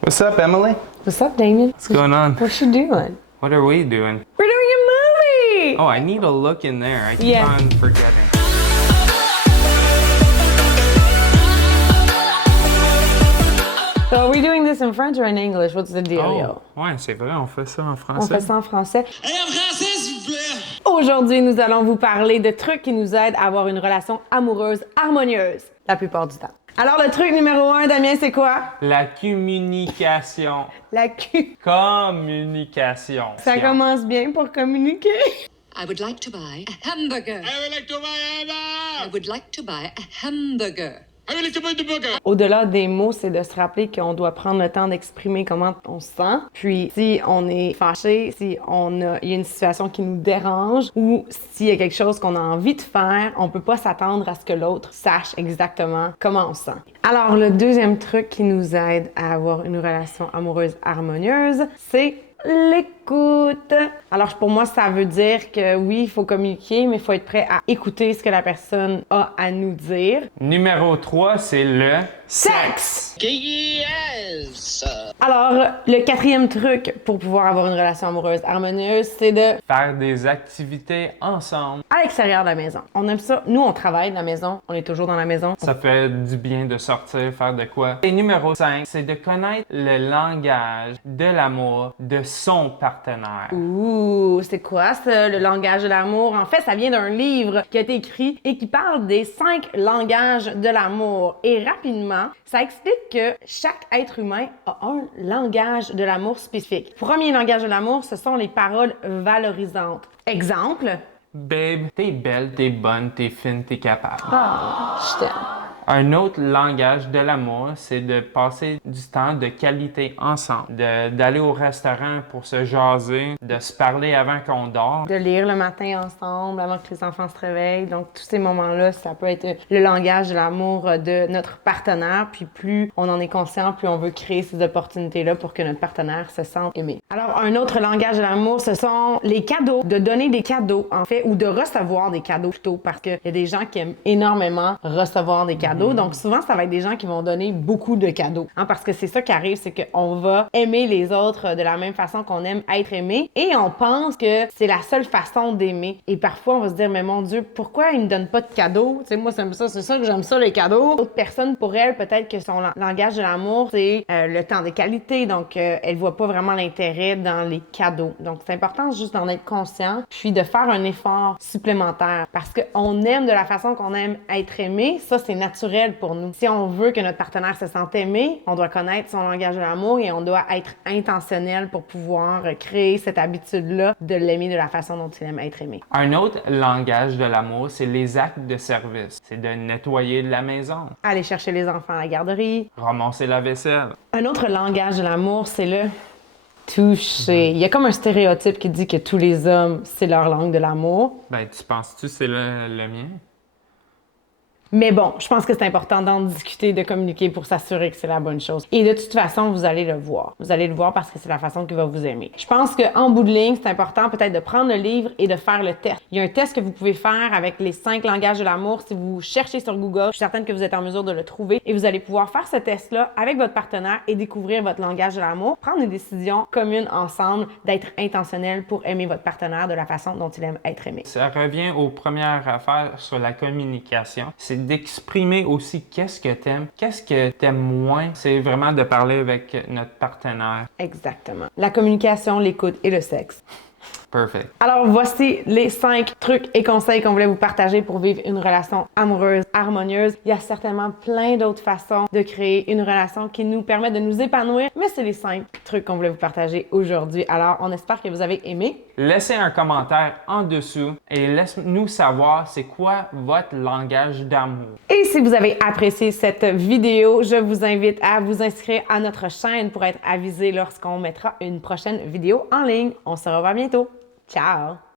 What's up, Emily? What's up, Damien? What's going on? What you doing? What are we doing? We're doing a movie! Oh, I need to look in there. I keep Yeah. on forgetting. So are we doing this in French or in English? What's the deal, Oh, ouais, c'est vrai, on fait ça en On français. fait ça en français. Et en français, s'il vous plaît! Aujourd'hui, nous allons vous parler de trucs qui nous aident à avoir une relation amoureuse harmonieuse la plupart du temps. Alors, le truc numéro 1, Damien, c'est quoi? La communication. La Q. Communication. Ça commence bien pour communiquer. I would like to buy a hamburger. I would like to buy a hamburger! I would like to buy a hamburger. I would like to buy the burger! Au-delà des mots, c'est de se rappeler qu'on doit prendre le temps d'exprimer comment on se sent. Puis, si on est fâché, si il y a une situation qui nous dérange ou s'il y a quelque chose qu'on a envie de faire, on peut pas s'attendre à ce que l'autre sache exactement comment on se sent. Alors, le deuxième truc qui nous aide à avoir une relation amoureuse harmonieuse, c'est l'écoute. Alors, pour moi, ça veut dire que oui, il faut communiquer, mais il faut être prêt à écouter ce que la personne a à nous dire. Numéro 3, c'est le sexe. Yes! Alors, le quatrième truc pour pouvoir avoir une relation amoureuse harmonieuse, c'est de Faire des activités ensemble. à l'extérieur de la maison. On aime ça. Nous, on travaille de la maison. On est toujours dans la maison. Ça fait du bien de sortir, faire de quoi. Et numéro 5, c'est de connaître le langage de l'amour de son partenaire. Ouh, c'est quoi ça, le langage de l'amour? En fait, ça vient d'un livre qui a été écrit et qui parle des 5 langages de l'amour. Et rapidement, ça explique que chaque être humain a un langage de l'amour spécifique. Premier langage de l'amour, ce sont les paroles valorisantes. Exemple, Babe, t'es belle, t'es bonne, t'es fine, t'es capable. ah, je t'aime. Un autre langage de l'amour, c'est de passer du temps de qualité ensemble, d'aller au restaurant pour se jaser, de se parler avant qu'on dort. De lire le matin ensemble avant que les enfants se réveillent. Donc, tous ces moments-là, ça peut être le langage de l'amour de notre partenaire. Puis plus on en est conscient, plus on veut créer ces opportunités-là pour que notre partenaire se sente aimé. Alors, un autre langage de l'amour, ce sont les cadeaux. De donner des cadeaux, en fait, ou de recevoir des cadeaux plutôt, parce qu'il y a des gens qui aiment énormément recevoir des cadeaux. Donc, souvent, ça va être des gens qui vont donner beaucoup de cadeaux. Hein, parce que c'est ça qui arrive, c'est qu'on va aimer les autres de la même façon qu'on aime être aimé. Et on pense que c'est la seule façon d'aimer. Et parfois, on va se dire, mais mon Dieu, pourquoi ils me donnent pas de cadeaux? Tu sais, moi, c'est ça que j'aime ça, les cadeaux. D'autres personnes, pour elles, peut-être que son langage de l'amour, c'est le temps de qualité. Donc, elle voit pas vraiment l'intérêt dans les cadeaux. Donc, c'est important juste d'en être conscient, puis de faire un effort supplémentaire. Parce qu'on aime de la façon qu'on aime être aimé. Ça, c'est naturel pour nous. Si on veut que notre partenaire se sente aimé, on doit connaître son langage de l'amour et on doit être intentionnel pour pouvoir créer cette habitude-là de l'aimer de la façon dont il aime être aimé. Un autre langage de l'amour, c'est les actes de service. C'est de nettoyer la maison, Aller chercher les enfants à la garderie. ramasser la vaisselle. Un autre langage de l'amour, c'est le toucher. Il y a comme un stéréotype qui dit que tous les hommes, c'est leur langue de l'amour. Ben, tu penses-tu que c'est le mien? Mais bon, je pense que c'est important d'en discuter, de communiquer pour s'assurer que c'est la bonne chose. Et de toute façon, vous allez le voir. Vous allez le voir parce que c'est la façon qu'il va vous aimer. Je pense qu'en bout de ligne, c'est important peut-être de prendre le livre et de faire le test. Il y a un test que vous pouvez faire avec les 5 langages de l'amour. Si vous cherchez sur Google, je suis certaine que vous êtes en mesure de le trouver. Et vous allez pouvoir faire ce test-là avec votre partenaire et découvrir votre langage de l'amour. Prendre une décision commune ensemble, d'être intentionnel pour aimer votre partenaire de la façon dont il aime être aimé. Ça revient aux premières affaires sur la communication. C'est d'exprimer aussi qu'est-ce que t'aimes moins. C'est vraiment de parler avec notre partenaire. Exactement. La communication, l'écoute et le sexe. Perfect. Alors, voici les 5 trucs et conseils qu'on voulait vous partager pour vivre une relation amoureuse, harmonieuse. Il y a certainement plein d'autres façons de créer une relation qui nous permet de nous épanouir, mais c'est les 5 trucs qu'on voulait vous partager aujourd'hui. Alors, on espère que vous avez aimé. Laissez un commentaire en dessous et laissez-nous savoir c'est quoi votre langage d'amour. Et si vous avez apprécié cette vidéo, je vous invite à vous inscrire à notre chaîne pour être avisé lorsqu'on mettra une prochaine vidéo en ligne. On se revoit bientôt. Ciao!